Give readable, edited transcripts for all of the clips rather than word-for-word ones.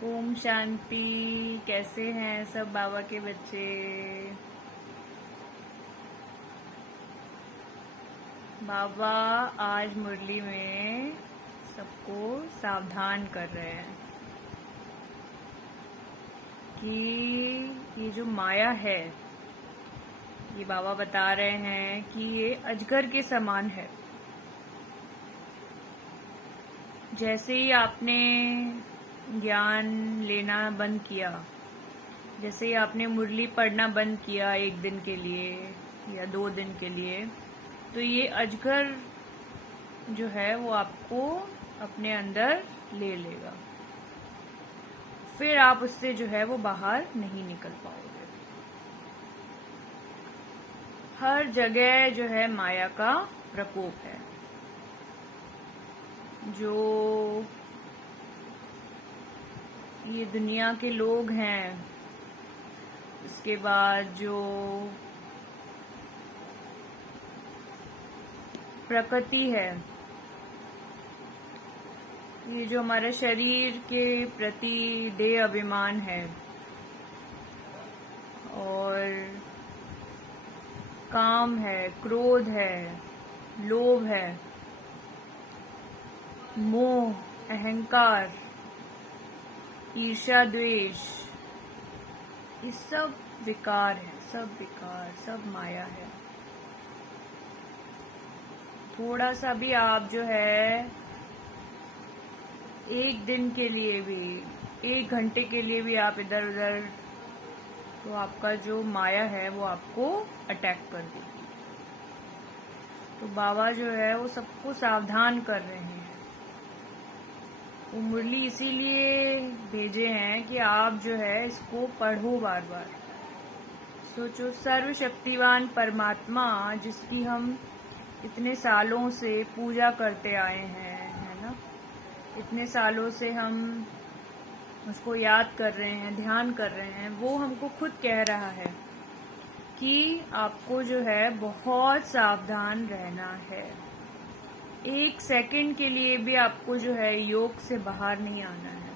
ओम शांति। कैसे हैं सब बाबा के बच्चे? बाबा आज मुरली में सबको सावधान कर रहे हैं कि ये जो माया है, ये बाबा बता रहे हैं कि ये अजगर के समान है। जैसे ही आपने ज्ञान लेना बंद किया, जैसे ही आपने मुरली पढ़ना बंद किया 1 दिन के लिए या 2 दिन के लिए, तो ये अजगर जो है वो आपको अपने अंदर ले लेगा। फिर आप उससे जो है वो बाहर नहीं निकल पाओगे। हर जगह जो है माया का प्रकोप है। जो ये दुनिया के लोग हैं, उसके बाद जो प्रकृति है, ये जो हमारे शरीर के प्रति देह अभिमान है, और काम है, क्रोध है, लोभ है, मोह, अहंकार, ईर्ष्या, द्वेष, ये सब विकार है, सब विकार, सब माया है। थोड़ा सा भी आप जो है 1 दिन के लिए भी, 1 घंटे के लिए भी आप इधर उधर, तो आपका जो माया है वो आपको अटैक कर देगी। तो बाबा जो है वो सबको सावधान कर रहे हैं। वो मुरली इसीलिए भेजे हैं कि आप जो है इसको पढ़ो बार बार। सोचो, सर्वशक्तिवान परमात्मा जिसकी हम इतने सालों से पूजा करते आए हैं, है ना, इतने सालों से हम उसको याद कर रहे हैं, ध्यान कर रहे हैं, वो हमको खुद कह रहा है कि आपको जो है बहुत सावधान रहना है। 1 सेकंड के लिए भी आपको जो है योग से बाहर नहीं आना है।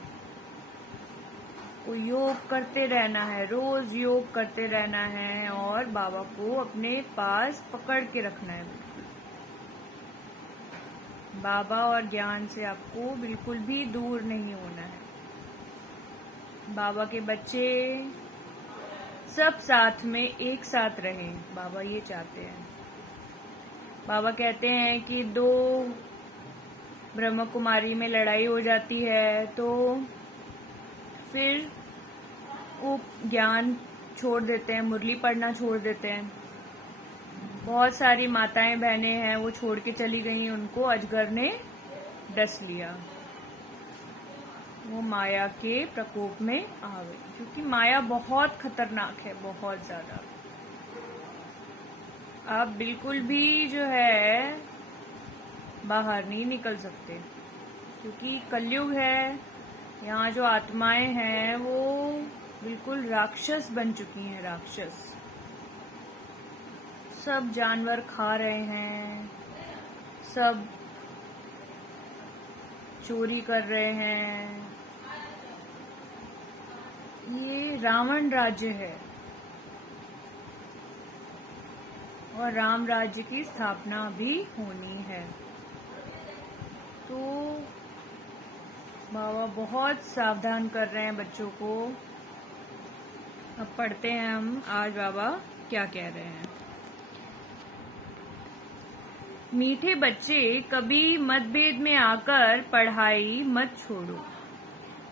वो योग करते रहना है, रोज योग करते रहना है, और बाबा को अपने पास पकड़ के रखना है। बिल्कुल बाबा और ज्ञान से आपको बिल्कुल भी दूर नहीं होना है। बाबा के बच्चे सब साथ में एक साथ रहें, बाबा ये चाहते हैं। बाबा कहते हैं कि 2 ब्रह्म कुमारी में लड़ाई हो जाती है तो फिर वो ज्ञान छोड़ देते हैं, मुरली पढ़ना छोड़ देते हैं। बहुत सारी माताएं बहनें हैं वो छोड़ के चली गई, उनको अजगर ने डस लिया। वो माया के प्रकोप में आ गई, क्योंकि माया बहुत खतरनाक है, बहुत ज्यादा। आप बिल्कुल भी जो है बाहर नहीं निकल सकते, क्योंकि कलयुग है। यहाँ जो आत्माएं हैं वो बिल्कुल राक्षस बन चुकी हैं, राक्षस। सब जानवर खा रहे हैं, सब चोरी कर रहे हैं। ये रावण राज्य है, और राम राज्य की स्थापना भी होनी है। तो बाबा बहुत सावधान कर रहे हैं बच्चों को। अब पढ़ते हैं हम आज बाबा क्या कह रहे हैं। मीठे बच्चे, कभी मतभेद में आकर पढ़ाई मत छोड़ो।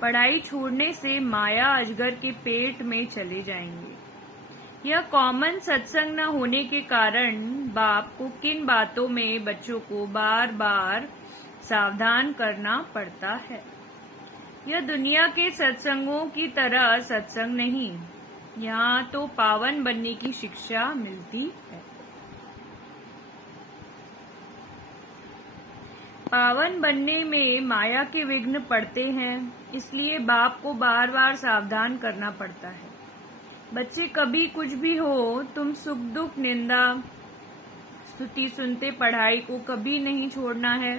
पढ़ाई छोड़ने से माया अजगर के पेट में चले जाएंगे। यह कॉमन सत्संग न होने के कारण बाप को किन बातों में बच्चों को बार बार सावधान करना पड़ता है। यह दुनिया के सत्संगों की तरह सत्संग नहीं, यहाँ तो पावन बनने की शिक्षा मिलती है। पावन बनने में माया के विघ्न पड़ते हैं, इसलिए बाप को बार बार सावधान करना पड़ता है। बच्चे, कभी कुछ भी हो, तुम सुख दुख निंदा स्तुति सुनते पढ़ाई को कभी नहीं छोड़ना है।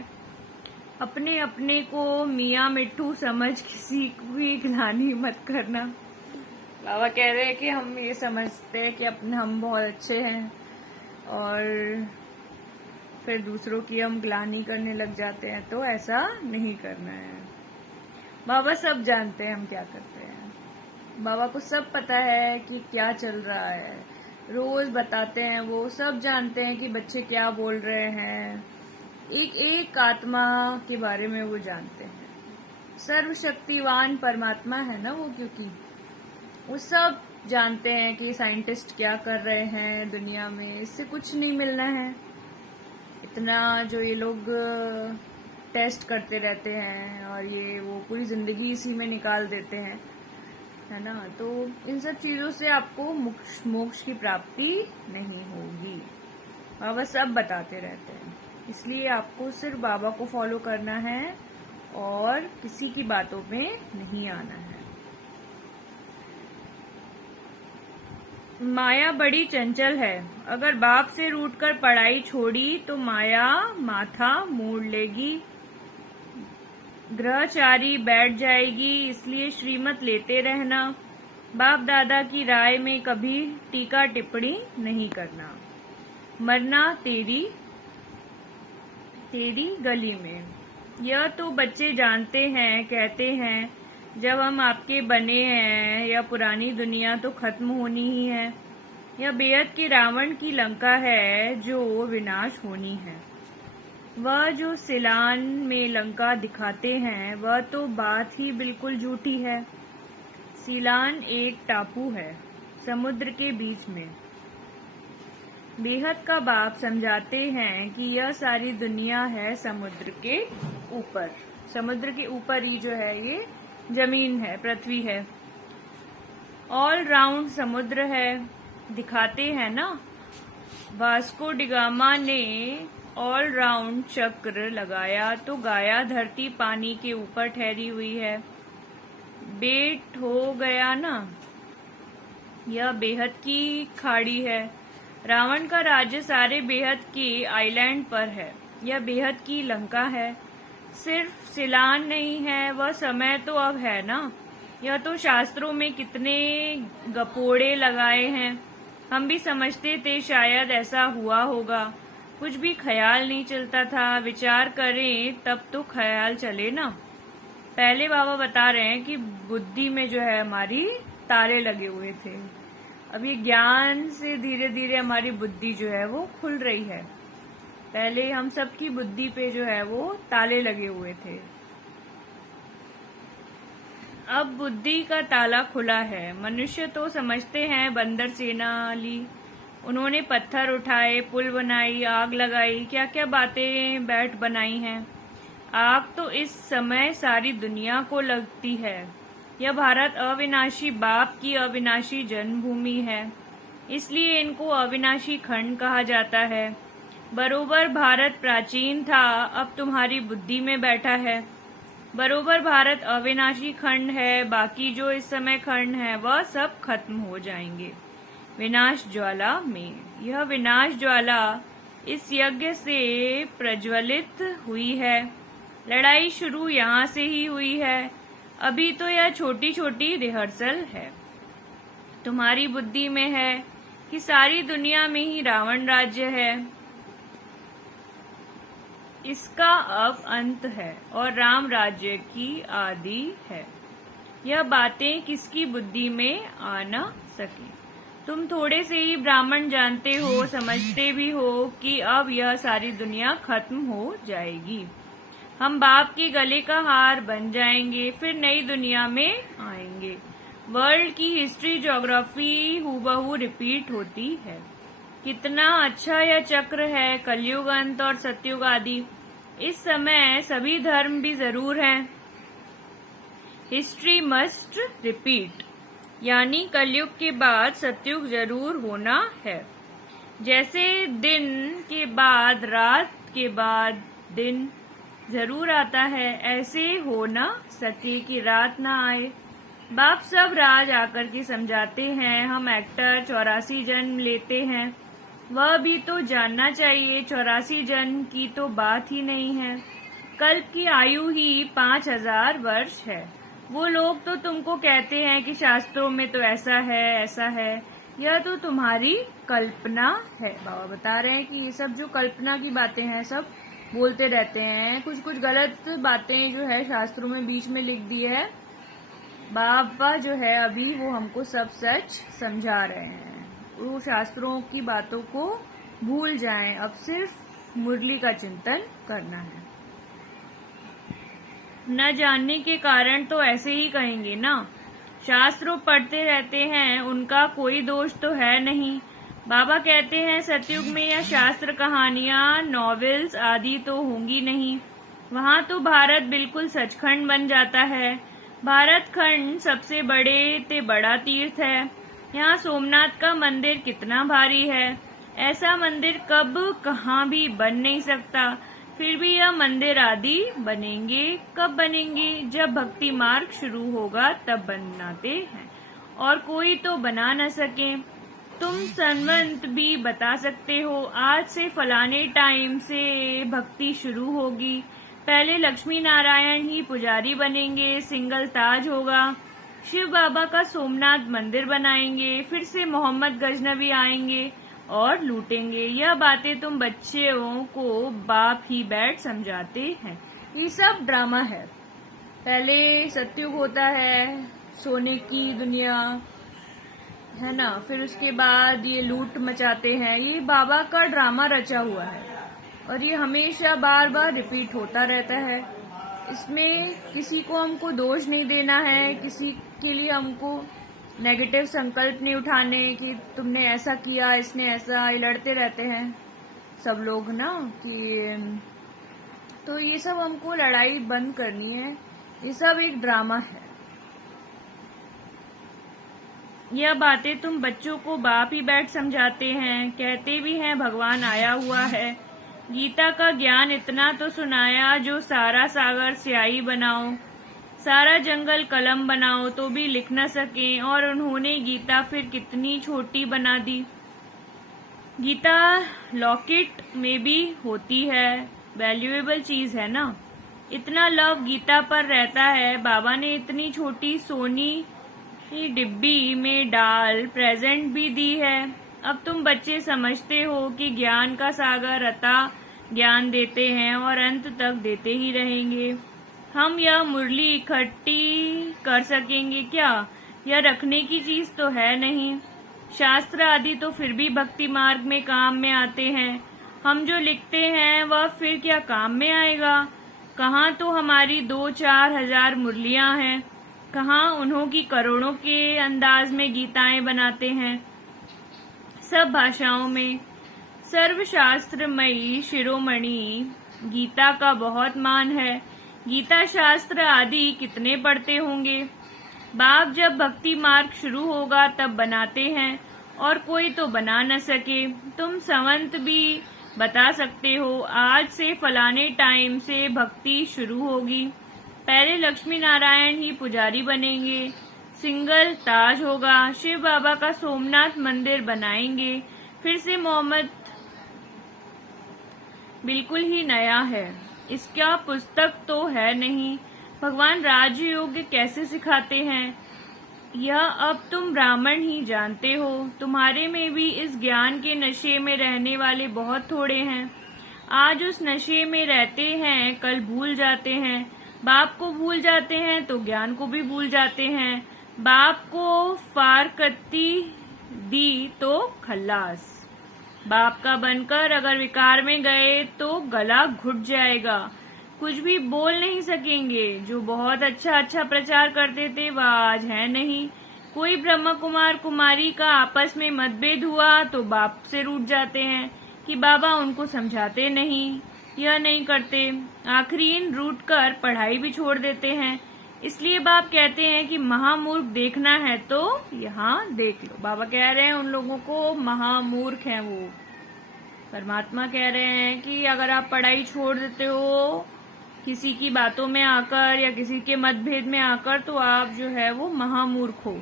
अपने अपने को मियाँ मिट्ठू समझ किसी की ग्लानि मत करना। बाबा कह रहे हैं कि हम ये समझते हैं कि अपने हम बहुत अच्छे हैं और फिर दूसरों की हम ग्लानि करने लग जाते हैं, तो ऐसा नहीं करना है। बाबा सब जानते हैं हम क्या करते हैं। बाबा को सब पता है कि क्या चल रहा है, रोज बताते हैं, वो सब जानते हैं कि बच्चे क्या बोल रहे हैं, एक एक आत्मा के बारे में वो जानते हैं। सर्वशक्तिवान परमात्मा है ना वो, क्योंकि वो सब जानते हैं कि साइंटिस्ट क्या कर रहे हैं दुनिया में, इससे कुछ नहीं मिलना है। इतना जो ये लोग टेस्ट करते रहते हैं और ये वो पूरी जिंदगी इसी में निकाल देते हैं, है ना। तो इन सब चीजों से आपको मोक्ष की प्राप्ति नहीं होगी। बाबा सब बताते रहते हैं, इसलिए आपको सिर्फ बाबा को फॉलो करना है और किसी की बातों में नहीं आना है। माया बड़ी चंचल है, अगर बाप से रूठकर पढ़ाई छोड़ी तो माया माथा मोड़ लेगी, ग्रहचारी बैठ जाएगी। इसलिए श्रीमत लेते रहना, बाप दादा की राय में कभी टीका टिप्पणी नहीं करना। मरना तेरी गली में, यह तो बच्चे जानते हैं, कहते हैं जब हम आपके बने हैं, यह पुरानी दुनिया तो खत्म होनी ही है। यह बेहद के रावण की लंका है जो विनाश होनी है। वह जो सिलान में लंका दिखाते हैं वह तो बात ही बिल्कुल झूठी है। सीलान एक टापू है समुद्र के बीच में। बेहद का बाप समझाते हैं कि यह सारी दुनिया है समुद्र के ऊपर। समुद्र के ऊपर ही जो है ये जमीन है, पृथ्वी है, ऑल राउंड समुद्र है। दिखाते हैं ना, वास्को डिगामा ने ऑल राउंड चक्र लगाया तो गाया धरती पानी के ऊपर ठहरी हुई है। बेट हो गया ना, यह बेहद की खाड़ी है। रावण का राज्य सारे बेहद के आइलैंड पर है। यह बेहद की लंका है। सिर्फ सिलान नहीं है, वह समय तो अब है ना। यह तो शास्त्रों में कितने गपोड़े लगाए हैं। हम भी समझते थे शायद ऐसा हुआ होगा, कुछ भी ख्याल नहीं चलता था। विचार करें तब तो ख्याल चले ना। पहले बाबा बता रहे हैं कि बुद्धि में जो है हमारी ताले लगे हुए थे। अभी ज्ञान से धीरे धीरे हमारी बुद्धि जो है वो खुल रही है। पहले हम सबकी बुद्धि पे जो है वो ताले लगे हुए थे। अब बुद्धि का ताला खुला है। मनुष्य तो समझते हैं बंदर सेना ली, उन्होंने पत्थर उठाए, पुल बनाई, आग लगाई, क्या क्या बातें बैठ बनाई हैं। आग तो इस समय सारी दुनिया को लगती है। यह भारत अविनाशी बाप की अविनाशी जन्मभूमि है, इसलिए इनको अविनाशी खंड कहा जाता है। बरोबर भारत प्राचीन था, अब तुम्हारी बुद्धि में बैठा है। बरोबर भारत अविनाशी खंड है, बाकी जो इस समय खंड है वह सब खत्म हो जाएंगे विनाश ज्वाला में। यह विनाश ज्वाला इस यज्ञ से प्रज्वलित हुई है। लड़ाई शुरू यहाँ से ही हुई है। अभी तो यह छोटी छोटी रिहर्सल है। तुम्हारी बुद्धि में है कि सारी दुनिया में ही रावण राज्य है, इसका अब अंत है और राम राज्य की आदि है। यह बातें किसकी बुद्धि में आ न सकी। तुम थोड़े से ही ब्राह्मण जानते हो, समझते भी हो कि अब यह सारी दुनिया खत्म हो जाएगी। हम बाप के गले का हार बन जाएंगे, फिर नई दुनिया में आएंगे। वर्ल्ड की हिस्ट्री ज्योग्राफी हूबहू रिपीट होती है। कितना अच्छा यह चक्र है, कलयुग अंत और सतयुग आदि। इस समय सभी धर्म भी जरूर हैं। हिस्ट्री मस्ट रिपीट, यानी कलयुग के बाद सतयुग जरूर होना है। जैसे दिन के बाद रात के बाद दिन जरूर आता है, ऐसे हो ना सके कि रात ना आए। बाप सब राज आकर के समझाते हैं। हम एक्टर 84 जन्म लेते हैं, वह भी तो जानना चाहिए। 84 जन्म की तो बात ही नहीं है। कल्प की आयु ही 5000 वर्ष है। वो लोग तो तुमको कहते हैं कि शास्त्रों में तो ऐसा है ऐसा है, यह तो तुम्हारी कल्पना है। बाबा बता रहे हैं कि ये सब जो कल्पना की बातें हैं सब बोलते रहते हैं, कुछ कुछ गलत बातें जो है शास्त्रों में बीच में लिख दी है। बाबा जो है अभी वो हमको सब सच समझा रहे हैं। वो शास्त्रों की बातों को भूल जाएं, अब सिर्फ मुरली का चिंतन करना है। न जानने के कारण तो ऐसे ही कहेंगे ना, शास्त्रों पढ़ते रहते हैं, उनका कोई दोष तो है नहीं। बाबा कहते हैं सतयुग में यह शास्त्र कहानियां नॉवेल्स आदि तो होंगी नहीं, वहाँ तो भारत बिल्कुल सचखंड बन जाता है। भारत खंड सबसे बड़ा तीर्थ है। यहाँ सोमनाथ का मंदिर कितना भारी है, ऐसा मंदिर कब कहाँ भी बन नहीं सकता। फिर भी यह मंदिर आदि बनेंगे, कब बनेंगे? जब भक्ति मार्ग शुरू होगा तब बनाते हैं, और कोई तो बना न सके। तुम संवंत भी बता सकते हो, आज से फलाने टाइम से भक्ति शुरू होगी। पहले लक्ष्मी नारायण ही पुजारी बनेंगे, सिंगल ताज होगा, शिव बाबा का सोमनाथ मंदिर बनाएंगे, फिर से मोहम्मद गजनबी आएंगे और लूटेंगे। यह बातें तुम बच्चों को बाप ही बैठ समझाते हैं। ये सब ड्रामा है। पहले सतयुग होता है, सोने की दुनिया है ना, फिर उसके बाद ये लूट मचाते हैं। ये बाबा का ड्रामा रचा हुआ है और ये हमेशा बार बार रिपीट होता रहता है। इसमें किसी को हमको दोष नहीं देना है, किसी के लिए हमको नेगेटिव संकल्प नहीं उठाने कि तुमने ऐसा किया, इसने ऐसा, ये लड़ते रहते हैं सब लोग ना कि, तो ये सब हमको लड़ाई बंद करनी है। ये सब एक ड्रामा है। यह बातें तुम बच्चों को बाप ही बैठ समझाते हैं, कहते भी हैं भगवान आया हुआ है। गीता का ज्ञान इतना तो सुनाया जो सारा सागर स्याही बनाओ, सारा जंगल कलम बनाओ तो भी लिख न सके, और उन्होंने गीता फिर कितनी छोटी बना दी। गीता लॉकेट में भी होती है, वैल्यूएबल चीज है ना। इतना लव गीता पर रहता है, बाबा ने इतनी छोटी सोनी डिब्बी में डाल प्रेजेंट भी दी है। अब तुम बच्चे समझते हो कि ज्ञान का सागर अता ज्ञान देते हैं और अंत तक देते ही रहेंगे। हम यह मुरली इकट्ठी कर सकेंगे क्या? यह रखने की चीज तो है नहीं। शास्त्र आदि तो फिर भी भक्ति मार्ग में काम में आते हैं। हम जो लिखते हैं वह फिर क्या काम में आएगा? कहाँ तो हमारी 2-4 हजार मुरलियां हैं, कहाँ उन्हों की करोड़ों के अंदाज में गीताएं बनाते हैं, सब भाषाओं में। सर्वशास्त्रमयी शिरोमणि गीता का बहुत मान है। गीता शास्त्र आदि कितने पढ़ते होंगे? बाप जब भक्ति मार्ग शुरू होगा तब बनाते हैं, और कोई तो बना न सके। तुम संवंत भी बता सकते हो, आज से फलाने टाइम से भक्ति शुरू होगी। पहले लक्ष्मी नारायण ही पुजारी बनेंगे, सिंगल ताज होगा, शिव बाबा का सोमनाथ मंदिर बनाएंगे, फिर से मोहम्मद बिल्कुल ही नया है, इसका पुस्तक तो है नहीं। भगवान राजयोग कैसे सिखाते हैं यह अब तुम ब्राह्मण ही जानते हो। तुम्हारे में भी इस ज्ञान के नशे में रहने वाले बहुत थोड़े हैं। आज उस नशे में रहते हैं, कल भूल जाते हैं। बाप को भूल जाते हैं तो ज्ञान को भी भूल जाते हैं। बाप को फारकती दी तो खल्लास। बाप का बनकर अगर विकार में गए तो गला घुट जाएगा, कुछ भी बोल नहीं सकेंगे। जो बहुत अच्छा प्रचार करते थे वह आज है नहीं। कोई ब्रह्म कुमार कुमारी का आपस में मतभेद हुआ तो बाप से रूठ जाते हैं कि बाबा उनको समझाते नहीं, यह नहीं करते। आखिरीन रूठ कर पढ़ाई भी छोड़ देते हैं। इसलिए बाप कहते हैं कि महामूर्ख देखना है तो यहाँ देख लो। बाबा कह रहे हैं उन लोगों को महामूर्ख हैं वो। परमात्मा कह रहे हैं कि अगर आप पढ़ाई छोड़ देते हो किसी की बातों में आकर या किसी के मतभेद में आकर, तो आप जो है वो महामूर्ख हो।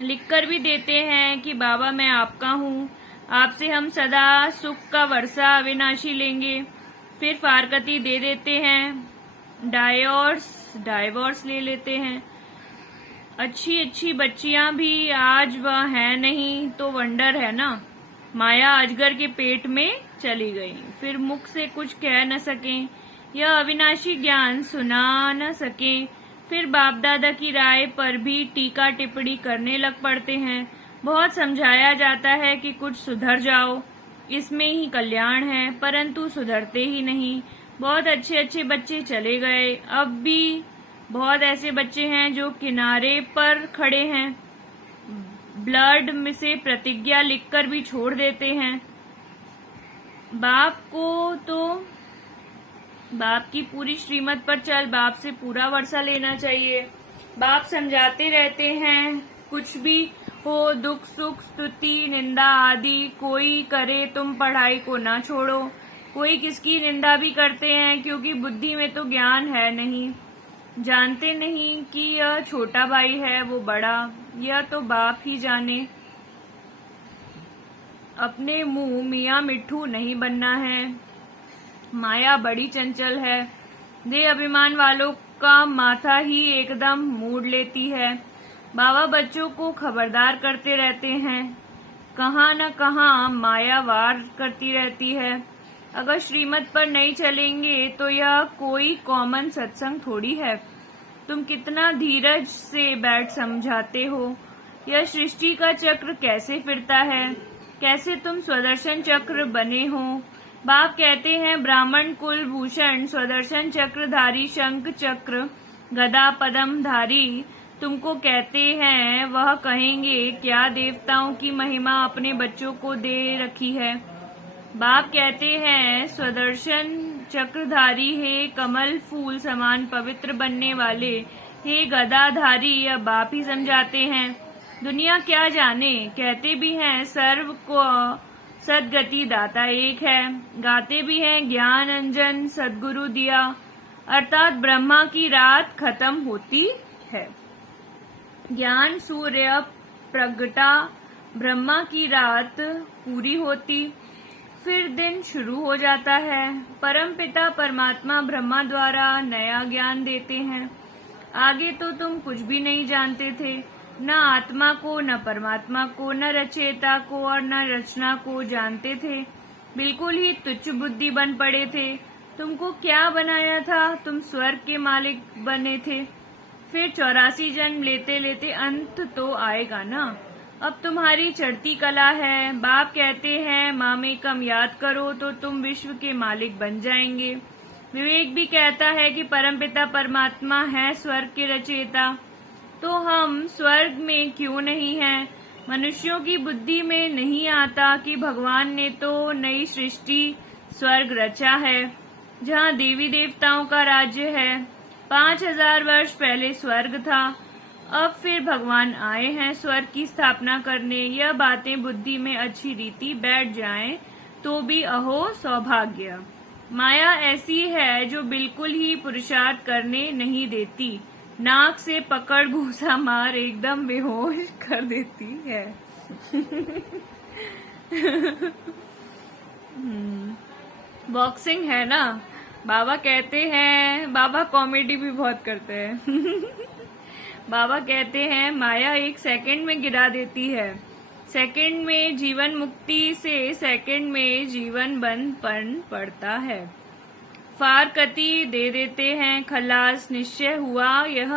लिखकर भी देते हैं कि बाबा मैं आपका हूँ, आपसे हम सदा सुख का वर्षा अविनाशी लेंगे। फिर फारकती दे देते हैं, डाइवोर्स ले लेते हैं। अच्छी अच्छी बच्चियां भी आज वह है नहीं तो वंडर है ना। माया अजगर के पेट में चली गई, फिर मुख से कुछ कह न सकें, यह अविनाशी ज्ञान सुना न सकें। फिर बाप दादा की राय पर भी टीका टिप्पणी करने लग पड़ते हैं। बहुत समझाया जाता है कि कुछ सुधर जाओ, इसमें ही कल्याण है, परंतु सुधरते ही नहीं। बहुत अच्छे अच्छे बच्चे चले गए, अब भी बहुत ऐसे बच्चे हैं जो किनारे पर खड़े हैं, ब्लड में से प्रतिज्ञा लिखकर भी छोड़ देते हैं। बाप को तो बाप की पूरी श्रीमत पर चल, बाप से पूरा वर्षा लेना चाहिए। बाप समझाते रहते हैं, कुछ भी हो, दुख सुख स्तुति निंदा आदि कोई करे, तुम पढ़ाई को ना छोड़ो। कोई किसकी निंदा भी करते हैं, क्योंकि बुद्धि में तो ज्ञान है नहीं, जानते नहीं कि यह छोटा भाई है वो बड़ा, यह तो बाप ही जाने। अपने मुंह मियाँ मिट्ठू नहीं बनना है। माया बड़ी चंचल है, देह अभिमान वालों का माथा ही एकदम मूड लेती है। बाबा बच्चों को खबरदार करते रहते हैं, कहाँ न कहाँ माया वार करती रहती है। अगर श्रीमत पर नहीं चलेंगे तो यह कोई कॉमन सत्संग थोड़ी है। तुम कितना धीरज से बैठ समझाते हो, यह सृष्टि का चक्र कैसे फिरता है, कैसे तुम स्वदर्शन चक्र बने हो। बाप कहते हैं, ब्राह्मण कुल भूषण स्वदर्शन चक्रधारी शंख चक्र गदा पदम धारी तुमको कहते हैं, वह कहेंगे क्या देवताओं की महिमा अपने बच्चों को दे रखी है। बाप कहते हैं, स्वदर्शन चक्रधारी हे कमल फूल समान पवित्र बनने वाले, हे गदाधारी। अब बाप ही समझाते हैं, दुनिया क्या जाने, कहते भी हैं सर्व को सदगति दाता एक है, गाते भी हैं ज्ञान अंजन सदगुरु दिया, अर्थात ब्रह्मा की रात खत्म होती है। ज्ञान सूर्य प्रगटा, ब्रह्मा की रात पूरी होती, फिर दिन शुरू हो जाता है। परम पिता परमात्मा ब्रह्मा द्वारा नया ज्ञान देते हैं। आगे तो तुम कुछ भी नहीं जानते थे, न आत्मा को, न परमात्मा को, न रचयिता को और न रचना को जानते थे। बिल्कुल ही तुच्छ बुद्धि बन पड़े थे। तुमको क्या बनाया था, तुम स्वर्ग के मालिक बने थे। फिर 84 जन्म लेते लेते अंत तो आएगा ना। अब तुम्हारी चढ़ती कला है। बाप कहते हैं, मामेकम याद करो तो तुम विश्व के मालिक बन जाएंगे। विवेक भी कहता है कि परमपिता परमात्मा है स्वर्ग के रचयिता, तो हम स्वर्ग में क्यों नहीं हैं। मनुष्यों की बुद्धि में नहीं आता कि भगवान ने तो नई सृष्टि स्वर्ग रचा है, जहाँ देवी देवताओं का राज्य है। 5000 वर्ष पहले स्वर्ग था, अब फिर भगवान आए हैं स्वर्ग की स्थापना करने। यह बातें बुद्धि में अच्छी रीति बैठ जाएं तो भी अहो सौभाग्य। माया ऐसी है जो बिल्कुल ही पुरुषार्थ करने नहीं देती, नाक से पकड़ घूसा मार एकदम बेहोश कर देती है। बॉक्सिंग है ना। बाबा कहते हैं, बाबा कॉमेडी भी बहुत करते हैं। बाबा कहते हैं, माया एक सेकंड में गिरा देती है। सेकंड में जीवन मुक्ति से सेकंड में जीवन बंधपन पड़ता है। फारकती दे देते हैं, खलास निश्चय हुआ यह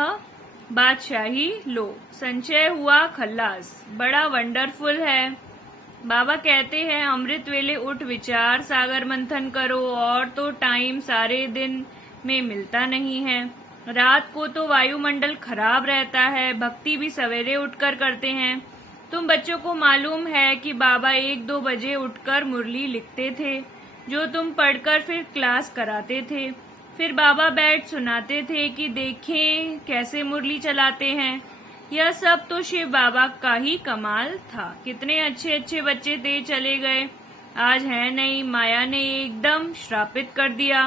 बादशाही लो, संचय हुआ खलास, बड़ा वंडरफुल है। बाबा कहते हैं, अमृत वेले उठ विचार सागर मंथन करो, और तो टाइम सारे दिन में मिलता नहीं है। रात को तो वायुमंडल खराब रहता है, भक्ति भी सवेरे उठकर करते हैं। तुम बच्चों को मालूम है कि बाबा 1-2 बजे उठकर मुरली लिखते थे, जो तुम पढ़कर फिर क्लास कराते थे। फिर बाबा बैठ सुनाते थे कि देखें कैसे मुरली चलाते हैं। यह सब तो शिव बाबा का ही कमाल था। कितने अच्छे अच्छे बच्चे दे चले गए, आज है नहीं। माया ने एकदम श्रापित कर दिया।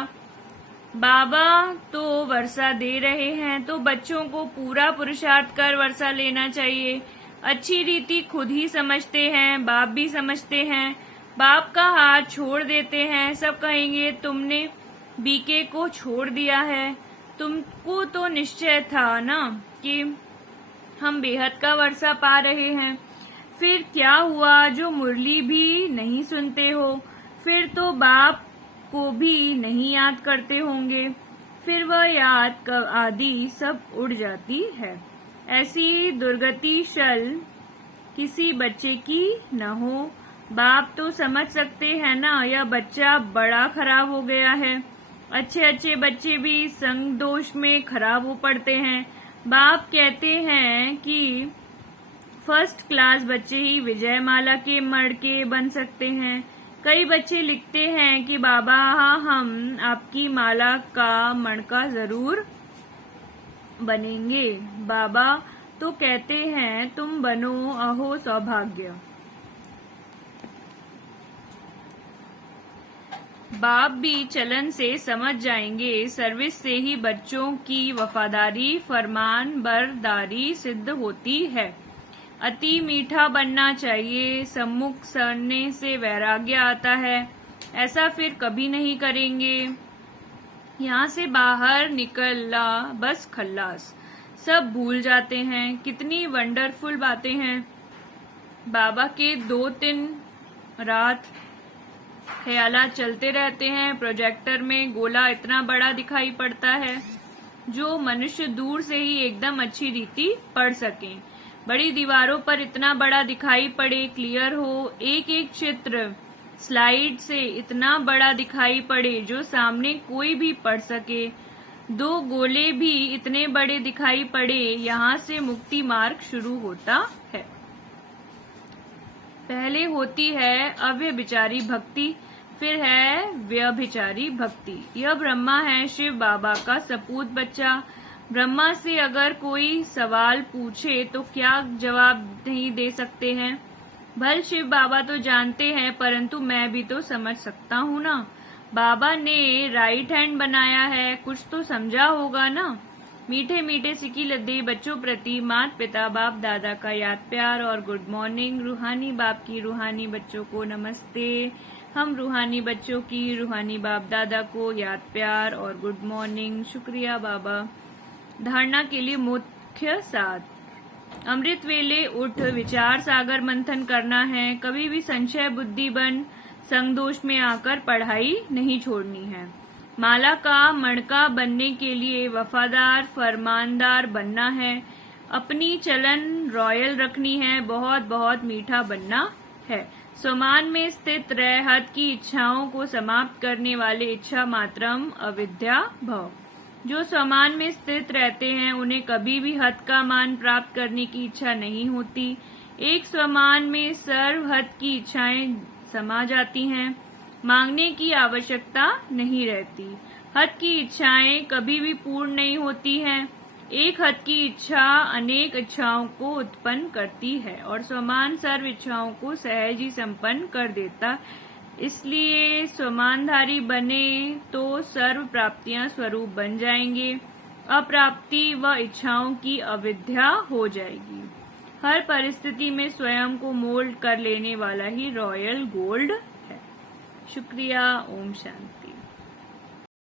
बाबा तो वर्षा दे रहे हैं, तो बच्चों को पूरा पुरुषार्थ कर वर्षा लेना चाहिए। अच्छी रीति खुद ही समझते हैं, बाप भी समझते हैं। बाप का हाथ छोड़ देते हैं। सब कहेंगे तुमने बीके को छोड़ दिया है। तुमको तो निश्चय था ना कि हम बेहद का वर्षा पा रहे हैं। फिर क्या हुआ जो मुरली भी नहीं सुनते हो? फिर तो बाप को भी नहीं याद करते होंगे। फिर वह याद आदि सब उड़ जाती है। ऐसी दुर्गति शल किसी बच्चे की न हो। बाप तो समझ सकते हैं ना, यह बच्चा बड़ा खराब हो गया है। अच्छे अच्छे बच्चे भी संग दोष में खराब हो पड़ते हैं। बाप कहते हैं कि फर्स्ट क्लास बच्चे ही विजयमाला के मड़के बन सकते हैं। कई बच्चे लिखते हैं कि बाबा हम आपकी माला का मणका जरूर बनेंगे। बाबा तो कहते हैं तुम बनो, अहो सौभाग्य। बाप भी चलन से समझ जाएंगे। सर्विस से ही बच्चों की वफादारी फरमान बरदारी सिद्ध होती है। अति मीठा बनना चाहिए। सम्मुख सरने से वैराग्य आता है। ऐसा फिर कभी नहीं करेंगे। यहाँ से बाहर निकला बस खल्लास। सब भूल जाते हैं। कितनी वंडरफुल बातें हैं। बाबा के 2-3 रात ख्यालात चलते रहते हैं। प्रोजेक्टर में गोला इतना बड़ा दिखाई पड़ता है जो मनुष्य दूर से ही एकदम अच्छी रीति पढ़ सके। बड़ी दीवारों पर इतना बड़ा दिखाई पड़े, क्लियर हो। एक एक चित्र स्लाइड से इतना बड़ा दिखाई पड़े जो सामने कोई भी पढ़ सके। 2 गोले भी इतने बड़े दिखाई पड़े। यहाँ से मुक्ति मार्ग शुरू होता है। पहले होती है अव्यभिचारी भक्ति, फिर है व्यभिचारी भक्ति। यह ब्रह्मा है शिव बाबा का सपूत बच्चा। ब्रह्मा से अगर कोई सवाल पूछे तो क्या जवाब नहीं दे सकते हैं? भल शिव बाबा तो जानते हैं, परंतु मैं भी तो समझ सकता हूँ ना। बाबा ने राइट हैंड बनाया है, कुछ तो समझा होगा ना। मीठे मीठे सिकी लद्दे बच्चों प्रति माता पिता बाप दादा का याद प्यार और गुड मॉर्निंग। रूहानी बाप की रूहानी बच्चों को नमस्ते। हम रूहानी बच्चों की रूहानी बाप दादा को याद प्यार और गुड मॉर्निंग। शुक्रिया बाबा। धारणा के लिए मुख्य साध। अमृत वेले उठ विचार सागर मंथन करना है। कभी भी संशय बुद्धि बन संगदोष में आकर पढ़ाई नहीं छोड़नी है। माला का मणका बनने के लिए वफादार फरमानदार बनना है। अपनी चलन रॉयल रखनी है। बहुत बहुत मीठा बनना है। स्वमान में स्थित रह हद की इच्छाओं को समाप्त करने वाले इच्छा मात्रम अविद्या भव। जो स्वमान में स्थित रहते हैं उन्हें कभी भी हद का मान प्राप्त करने की इच्छा नहीं होती। एक स्वमान में सर्व हद की इच्छाएं समा जाती हैं। मांगने की आवश्यकता नहीं रहती। हद की इच्छाएं कभी भी पूर्ण नहीं होती हैं। एक हद की इच्छा अनेक इच्छाओं को उत्पन्न करती है और स्वमान सर्व इच्छाओं को सहज ही संपन्न कर देता। इसलिए स्वमानधारी बने तो सर्व प्राप्तियां स्वरूप बन जाएंगे। अप्राप्ति व इच्छाओं की अविद्या हो जाएगी। हर परिस्थिति में स्वयं को मोल्ड कर लेने वाला ही रॉयल गोल्ड है। शुक्रिया। ओम शांति।